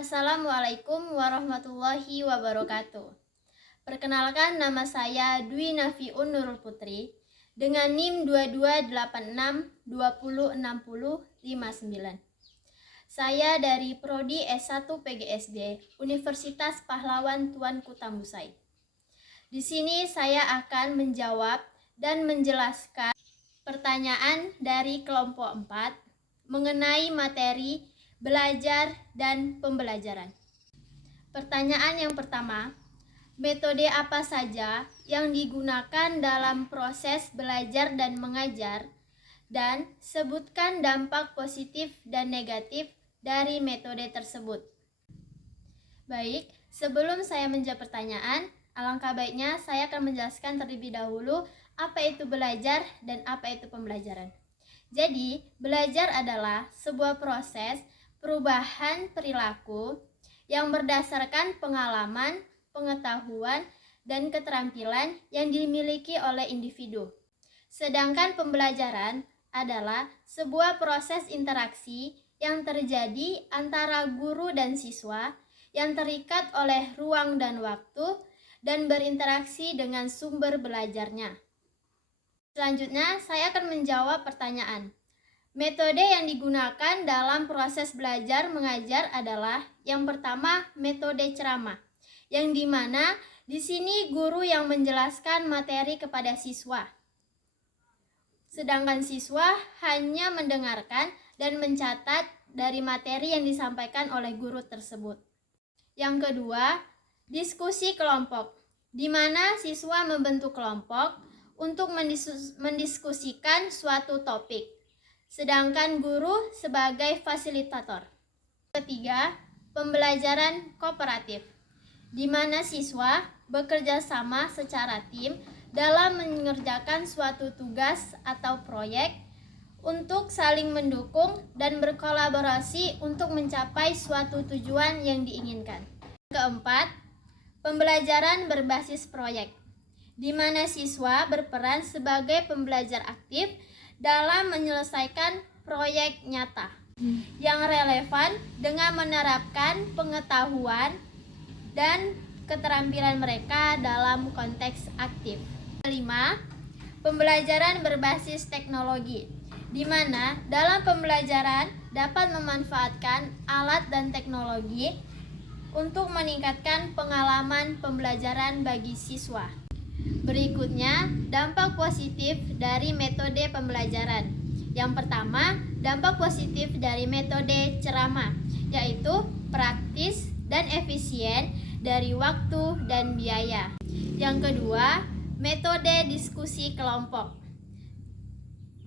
Assalamualaikum warahmatullahi wabarakatuh. Perkenalkan, nama saya Dwi Nafiun Nurul Putri dengan NIM 2286206059. Saya dari Prodi S1 PGSD Universitas Pahlawan Tuanku Tambusai. Di sini saya akan menjawab dan menjelaskan pertanyaan dari kelompok 4 mengenai materi belajar dan pembelajaran. Pertanyaan yang pertama, metode apa saja yang digunakan dalam proses belajar dan mengajar, dan sebutkan dampak positif dan negatif dari metode tersebut. Baik, sebelum saya menjawab pertanyaan, alangkah baiknya saya akan menjelaskan terlebih dahulu apa itu belajar dan apa itu pembelajaran. Jadi, belajar adalah sebuah proses perubahan perilaku yang berdasarkan pengalaman, pengetahuan, dan keterampilan yang dimiliki oleh individu. Sedangkan pembelajaran adalah sebuah proses interaksi yang terjadi antara guru dan siswa yang terikat oleh ruang dan waktu dan berinteraksi dengan sumber belajarnya. Selanjutnya, saya akan menjawab pertanyaan. Metode yang digunakan dalam proses belajar mengajar adalah yang pertama, metode ceramah, yang dimana di sini guru yang menjelaskan materi kepada siswa. Sedangkan siswa hanya mendengarkan dan mencatat dari materi yang disampaikan oleh guru tersebut. Yang kedua, diskusi kelompok, di mana siswa membentuk kelompok untuk mendiskusikan suatu topik, sedangkan guru sebagai fasilitator. Ketiga, pembelajaran kooperatif, di mana siswa bekerja sama secara tim dalam mengerjakan suatu tugas atau proyek untuk saling mendukung dan berkolaborasi untuk mencapai suatu tujuan yang diinginkan. Keempat, pembelajaran berbasis proyek, di mana siswa berperan sebagai pembelajar aktif dalam menyelesaikan proyek nyata yang relevan dengan menerapkan pengetahuan dan keterampilan mereka dalam konteks aktif. Kelima, pembelajaran berbasis teknologi, di mana dalam pembelajaran dapat memanfaatkan alat dan teknologi untuk meningkatkan pengalaman pembelajaran bagi siswa. Berikutnya, dampak positif dari metode pembelajaran. Yang pertama, dampak positif dari metode ceramah, yaitu praktis dan efisien dari waktu dan biaya. Yang kedua, metode diskusi kelompok.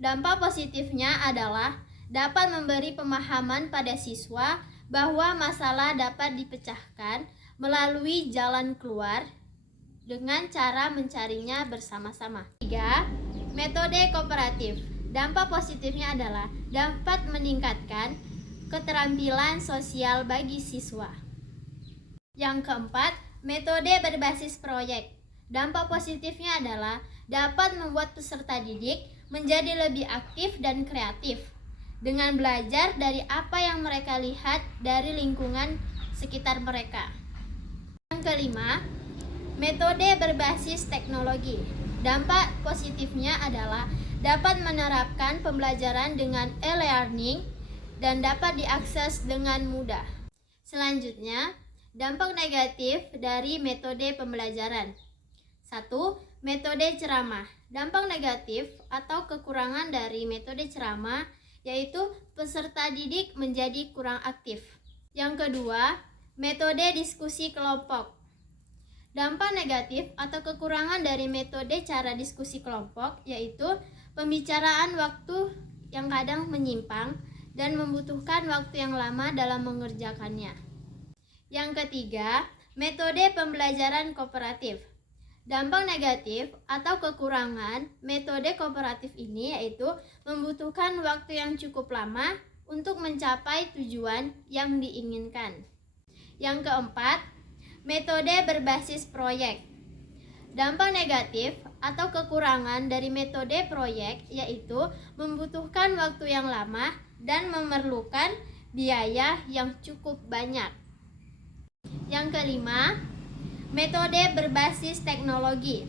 Dampak positifnya adalah dapat memberi pemahaman pada siswa bahwa masalah dapat dipecahkan melalui jalan keluar dengan cara mencarinya bersama-sama. 3. Metode kooperatif. Dampak positifnya adalah dapat meningkatkan keterampilan sosial bagi siswa. Yang keempat, metode berbasis proyek. Dampak positifnya adalah dapat membuat peserta didik menjadi lebih aktif dan kreatif dengan belajar dari apa yang mereka lihat dari lingkungan sekitar mereka. Yang kelima, metode berbasis teknologi. Dampak positifnya adalah dapat menerapkan pembelajaran dengan e-learning dan dapat diakses dengan mudah. Selanjutnya, dampak negatif dari metode pembelajaran. 1. Metode ceramah. Dampak negatif atau kekurangan dari metode ceramah yaitu peserta didik menjadi kurang aktif. Yang kedua, metode diskusi kelompok. Dampak negatif atau kekurangan dari metode cara diskusi kelompok yaitu pembicaraan waktu yang kadang menyimpang dan membutuhkan waktu yang lama dalam mengerjakannya. Yang ketiga, metode pembelajaran kooperatif. Dampak negatif atau kekurangan metode kooperatif ini yaitu membutuhkan waktu yang cukup lama untuk mencapai tujuan yang diinginkan. Yang keempat, metode berbasis proyek. Dampak negatif atau kekurangan dari metode proyek yaitu membutuhkan waktu yang lama dan memerlukan biaya yang cukup banyak. Yang kelima, metode berbasis teknologi.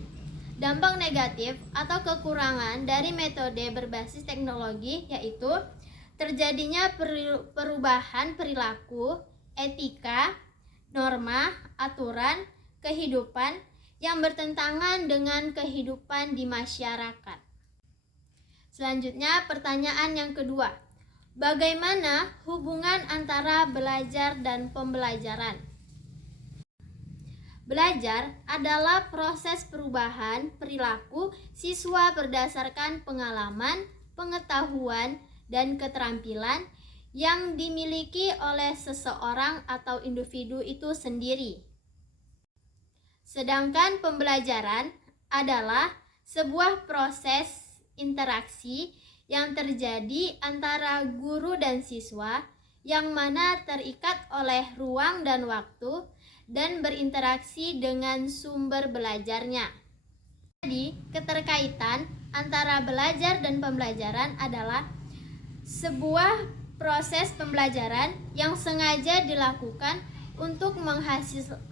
Dampak negatif atau kekurangan dari metode berbasis teknologi yaitu terjadinya perubahan perilaku, etika, norma, aturan, kehidupan yang bertentangan dengan kehidupan di masyarakat. Selanjutnya, pertanyaan yang kedua. Bagaimana hubungan antara belajar dan pembelajaran? Belajar adalah proses perubahan perilaku siswa berdasarkan pengalaman, pengetahuan, dan keterampilan yang dimiliki oleh seseorang atau individu itu sendiri. Sedangkan pembelajaran adalah sebuah proses interaksi yang terjadi antara guru dan siswa yang mana terikat oleh ruang dan waktu dan berinteraksi dengan sumber belajarnya. Jadi, keterkaitan antara belajar dan pembelajaran adalah sebuah proses pembelajaran yang sengaja dilakukan untuk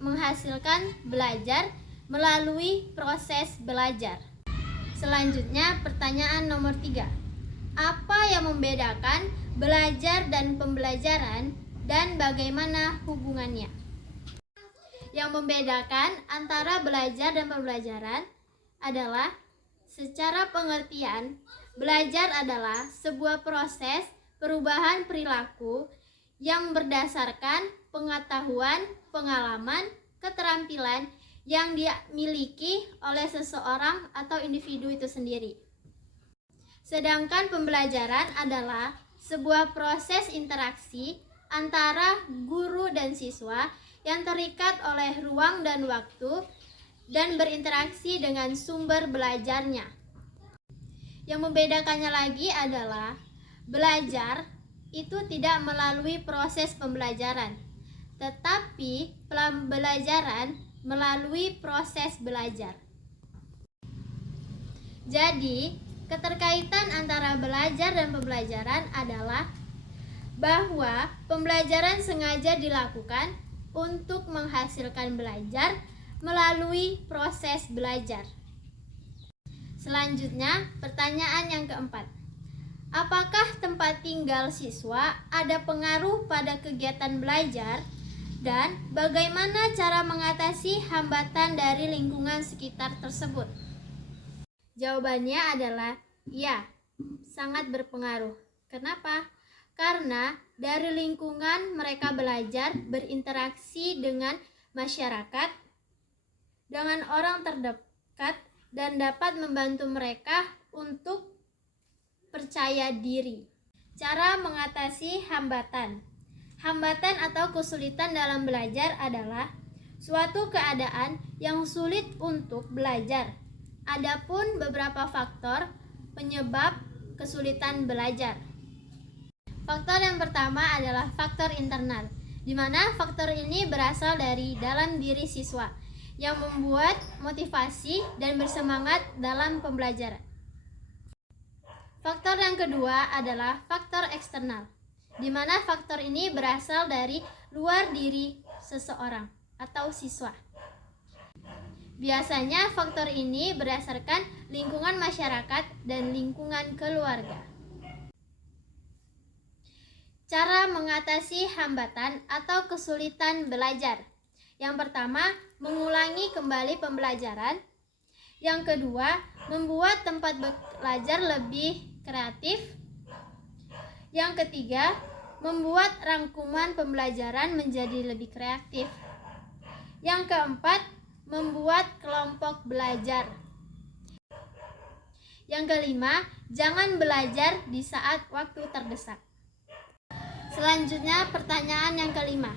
menghasilkan belajar melalui proses belajar. Selanjutnya, pertanyaan nomor 3. Apa yang membedakan belajar dan pembelajaran dan bagaimana hubungannya? Yang membedakan antara belajar dan pembelajaran adalah secara pengertian, belajar adalah sebuah proses perubahan perilaku yang berdasarkan pengetahuan, pengalaman, keterampilan yang dimiliki oleh seseorang atau individu itu sendiri. Sedangkan pembelajaran adalah sebuah proses interaksi antara guru dan siswa yang terikat oleh ruang dan waktu dan berinteraksi dengan sumber belajarnya. Yang membedakannya lagi adalah belajar itu tidak melalui proses pembelajaran, tetapi pembelajaran melalui proses belajar. Jadi, keterkaitan antara belajar dan pembelajaran adalah bahwa pembelajaran sengaja dilakukan untuk menghasilkan belajar melalui proses belajar. Selanjutnya, pertanyaan yang keempat. Apakah tempat tinggal siswa ada pengaruh pada kegiatan belajar dan bagaimana cara mengatasi hambatan dari lingkungan sekitar tersebut? Jawabannya adalah ya, sangat berpengaruh. Kenapa? Karena dari lingkungan mereka belajar berinteraksi dengan masyarakat, dengan orang terdekat, dan dapat membantu mereka untuk percaya diri. Cara mengatasi hambatan. Hambatan atau kesulitan dalam belajar adalah suatu keadaan yang sulit untuk belajar. Adapun beberapa faktor penyebab kesulitan belajar. Faktor yang pertama adalah faktor internal, di mana faktor ini berasal dari dalam diri siswa yang membuat motivasi dan bersemangat dalam pembelajaran. Faktor yang kedua adalah faktor eksternal, di mana faktor ini berasal dari luar diri seseorang atau siswa. Biasanya faktor ini berdasarkan lingkungan masyarakat dan lingkungan keluarga. Cara mengatasi hambatan atau kesulitan belajar. Yang pertama, mengulangi kembali pembelajaran. Yang kedua, membuat tempat belajar lebih kreatif. Yang ketiga, membuat rangkuman pembelajaran menjadi lebih kreatif. Yang keempat, membuat kelompok belajar. Yang kelima, jangan belajar di saat waktu terdesak. Selanjutnya, pertanyaan yang kelima.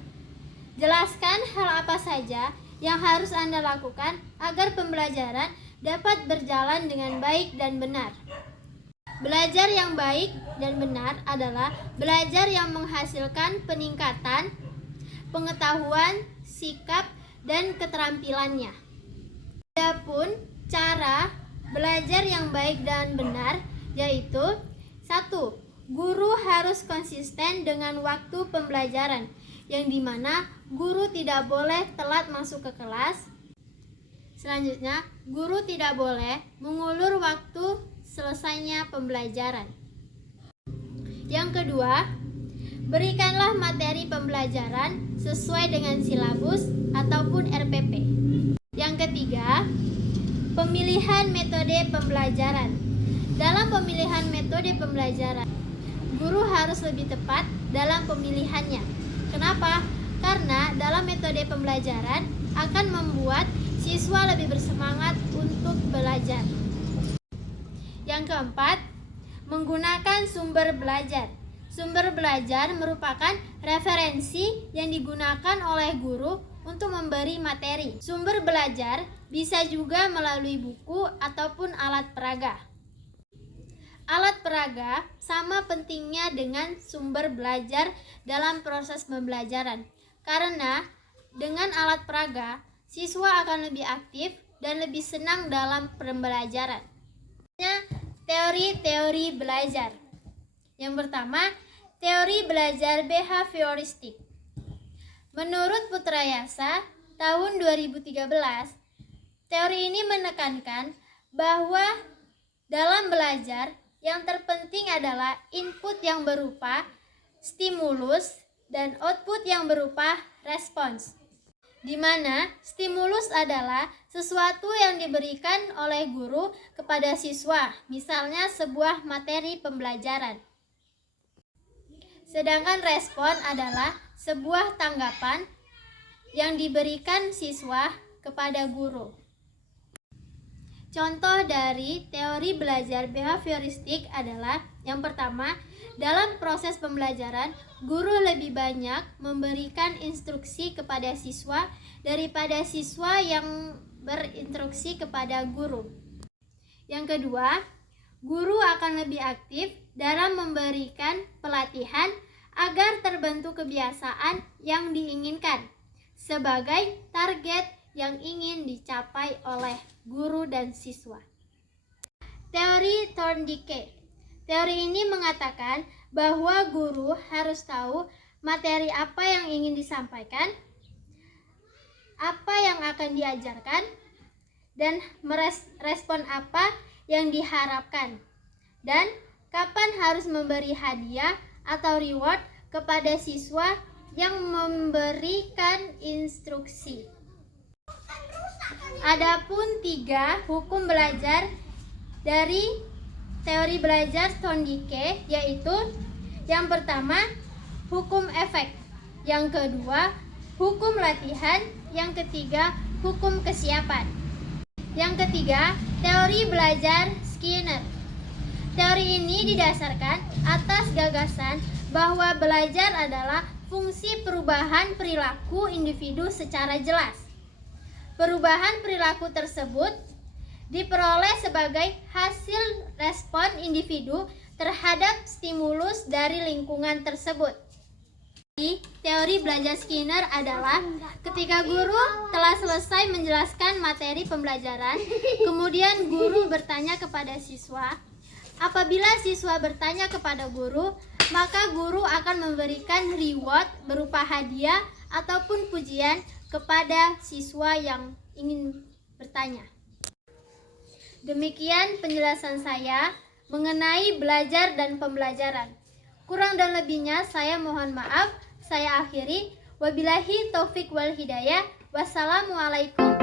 Jelaskan hal apa saja yang harus Anda lakukan agar pembelajaran dapat berjalan dengan baik dan benar. Belajar yang baik dan benar adalah belajar yang menghasilkan peningkatan pengetahuan, sikap, dan keterampilannya. Adapun cara belajar yang baik dan benar yaitu 1. Guru harus konsisten dengan waktu pembelajaran. yang dimana guru tidak boleh telat masuk ke kelas. Selanjutnya, guru tidak boleh mengulur waktu selesainya pembelajaran. Yang kedua, berikanlah materi pembelajaran sesuai dengan silabus ataupun RPP. Yang ketiga, pemilihan metode pembelajaran. Dalam pemilihan metode pembelajaran, guru harus lebih tepat dalam pemilihannya. Kenapa? Karena dalam metode pembelajaran akan membuat siswa lebih bersemangat untuk belajar. Yang keempat, menggunakan sumber belajar. Sumber belajar merupakan referensi yang digunakan oleh guru untuk memberi materi. Sumber belajar bisa juga melalui buku ataupun alat peraga. Alat peraga sama pentingnya dengan sumber belajar dalam proses pembelajaran. Karena dengan alat peraga, siswa akan lebih aktif dan lebih senang dalam pembelajaran. Teori-teori belajar. Yang pertama, teori belajar behavioristik. Menurut Putrayasa tahun 2013, teori ini menekankan bahwa dalam belajar yang terpenting adalah input yang berupa stimulus dan output yang berupa respons, di mana stimulus adalah sesuatu yang diberikan oleh guru kepada siswa, misalnya sebuah materi pembelajaran. Sedangkan respon adalah sebuah tanggapan yang diberikan siswa kepada guru. Contoh dari teori belajar behavioristik adalah yang pertama, dalam proses pembelajaran, guru lebih banyak memberikan instruksi kepada siswa daripada siswa yang berinstruksi kepada guru. Yang kedua, guru akan lebih aktif dalam memberikan pelatihan agar terbentuk kebiasaan yang diinginkan sebagai target yang ingin dicapai oleh guru dan siswa. Teori Thorndike. Teori ini mengatakan bahwa guru harus tahu materi apa yang ingin disampaikan, apa yang akan diajarkan, dan merespon apa yang diharapkan, dan kapan harus memberi hadiah atau reward kepada siswa yang memberikan instruksi. Adapun 3 hukum belajar dari teori belajar Thorndike, yaitu yang pertama, hukum efek, yang kedua, hukum latihan, yang ketiga, hukum kesiapan. Yang ketiga, teori belajar Skinner. Teori ini didasarkan atas gagasan bahwa belajar adalah fungsi perubahan perilaku individu secara jelas. Perubahan perilaku tersebut diperoleh sebagai hasil respon individu terhadap stimulus dari lingkungan tersebut. Teori belajar Skinner adalah ketika guru telah selesai menjelaskan materi pembelajaran, kemudian guru bertanya kepada siswa. Apabila siswa bertanya kepada guru, maka guru akan memberikan reward berupa hadiah ataupun pujian kepada siswa yang ingin bertanya. Demikian penjelasan saya mengenai belajar dan pembelajaran. Kurang dan lebihnya saya mohon maaf. Saya akhiri. Wabillahi taufik wal hidayah. Wassalamualaikum